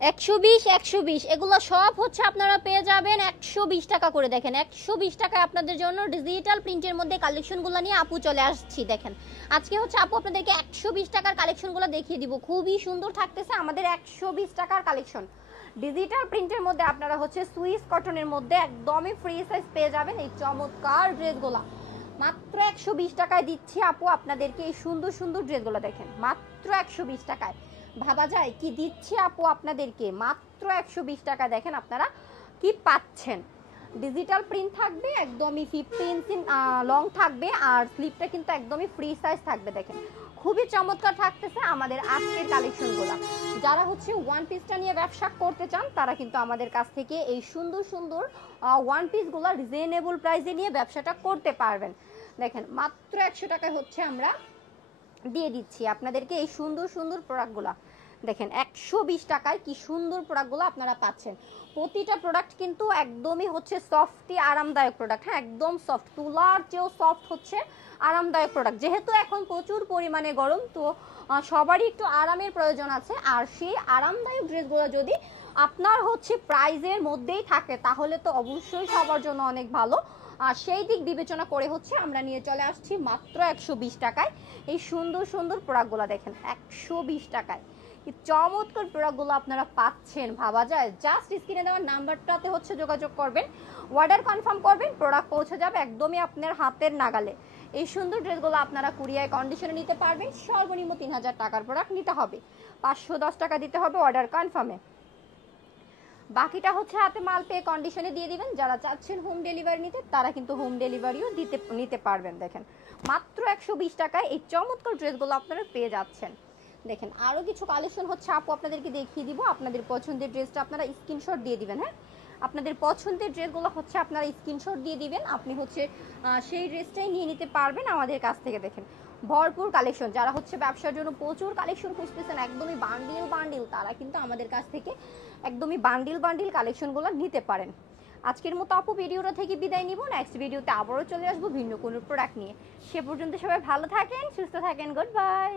120 120 এগুলো সব হচ্ছে আপনারা পেয়ে যাবেন 120 টাকা করে। দেখেন 120 টাকায় আপনাদের জন্য ডিজিটাল প্রিন্টের মধ্যে কালেকশনগুলো নিয়ে আপু চলে আসছি। দেখেন আজকে হচ্ছে আপু আপনাদেরকে 120 টাকার কালেকশনগুলো দেখিয়ে দিব, খুবই সুন্দর থাকতেছে আমাদের 120 টাকার কালেকশন। ডিজিটাল প্রিন্টের মধ্যে আপনারা হচ্ছে সুইস কটনের মধ্যে একদমই ফ্রি সাইজ পেয়ে যাবেন এই চমৎকার ড্রেসগুলো। মাত্র 120 টাকায় দিচ্ছি আপু আপনাদেরকে এই সুন্দর সুন্দর ড্রেসগুলো। দেখেন মাত্র 120 টাকায়, ভাবা যায় কি দিচ্ছি আপু আপনাদেরকে মাত্র 120 টাকা। দেখেন আপনারা কি পাচ্ছেন, ডিজিটাল প্রিন্ট থাকবে, একদমই 50 ইঞ্চি লং থাকবে, আর স্লিপটা কিন্তু একদমই ফ্রি সাইজ থাকবে। দেখেন খুবই চমৎকার থাকতেছে আমাদের আজকের কালেকশনগুলো। যারা হচ্ছে ওয়ান পিসটা নিয়ে ব্যবসা করতে চান তারা কিন্তু আমাদের কাছ থেকে এই সুন্দর সুন্দর ওয়ান পিসগুলো রিজনেবল প্রাইসে নিয়ে ব্যবসাটা করতে পারবেন। দেখেন মাত্র 100 টাকায় হচ্ছে আমরা দিয়ে দিচ্ছি আপনাদেরকে এই সুন্দর সুন্দর প্রোডাক্টগুলো। দেখেন 120 টাকায় কি সুন্দর প্রোডাক্টগুলো আপনারা পাচ্ছেন। প্রতিটা প্রোডাক্ট কিন্তু একদমই হচ্ছে সফটই আরামদায়ক প্রোডাক্ট। হ্যাঁ একদম সফট, তুলার চেয়েও সফট হচ্ছে আরামদায়ক প্রোডাক্ট। যেহেতু এখন প্রচুর পরিমাণে গরম, তো সবারই একটু আরামের প্রয়োজন আছে, আর সেই আরামদায়ক ড্রেসগুলো যদি আপনার হচ্ছে প্রাইজের মধ্যেই থাকে তাহলে তো অবশ্যই সবার জন্য অনেক ভালো। আর সেই দিক বিবেচনা করে হচ্ছে আমরা নিয়ে চলে আসছি মাত্র 120 টাকায় এই সুন্দর সুন্দর প্রোডাক্টগুলো। দেখেন 120 টাকায় কি চমৎকার প্রোডাক্টগুলো আপনারা পাচ্ছেন, ভাবা যায়। জাস্ট স্ক্রিনে দেওয়ার নাম্বারটাতে হচ্ছে যোগাযোগ করবেন, অর্ডার কনফার্ম করবেন, প্রোডাক্ট পৌঁছে যাবে একদমই আপনার হাতের নাগালে। এই সুন্দর ড্রেসগুলো আপনারা কুরিয়ার কন্ডিশনে নিতে পারবেন। সর্বনিম্ন 3000 টাকার প্রোডাক্ট নিতে হবে, 510 টাকা দিতে হবে অর্ডার কনফার্মে, বাকিটা হচ্ছে হাতে মাল পেয়ে কন্ডিশনে দিয়ে দিবেন। যারা চাচ্ছেন হোম ডেলিভারি নিতে তারা কিন্তু হোম ডেলিভারিও নিতে পারবেন। দেখেন মাত্র 120 টাকায় এই চমৎকার ড্রেসগুলো আপনারা পেয়ে যাচ্ছেন। দেখেন আরও কিছু কালেকশন হচ্ছে আপু আপনাদেরকে দেখিয়ে দিব। আপনাদের পছন্দের ড্রেসটা আপনারা স্ক্রিনশট দিয়ে দিবেন। হ্যাঁ আপনাদের পছন্দের ড্রেসগুলো হচ্ছে আপনারা স্ক্রিনশট দিয়ে দিবেন, আপনি হচ্ছে সেই ড্রেসটাই নিয়ে নিতে পারবেন আমাদের কাছ থেকে। দেখেন ভরপুর কালেকশন, যারা হচ্ছে ব্যবসার জন্য প্রচুর কালেকশন খুঁজতেছেন একদমই বান্ডিল বান্ডিল, তারা কিন্তু আমাদের কাছ থেকে একদমই বান্ডিল বান্ডিল কালেকশনগুলো নিতে পারেন। আজকের মতো আপু ভিডিওটা থেকে বিদায় নিব, নেক্সট ভিডিওতে আবারও চলে আসবো ভিন্ন কোনো প্রোডাক্ট নিয়ে। সে পর্যন্ত সবাই ভালো থাকেন, সুস্থ থাকেন, গুড বাই।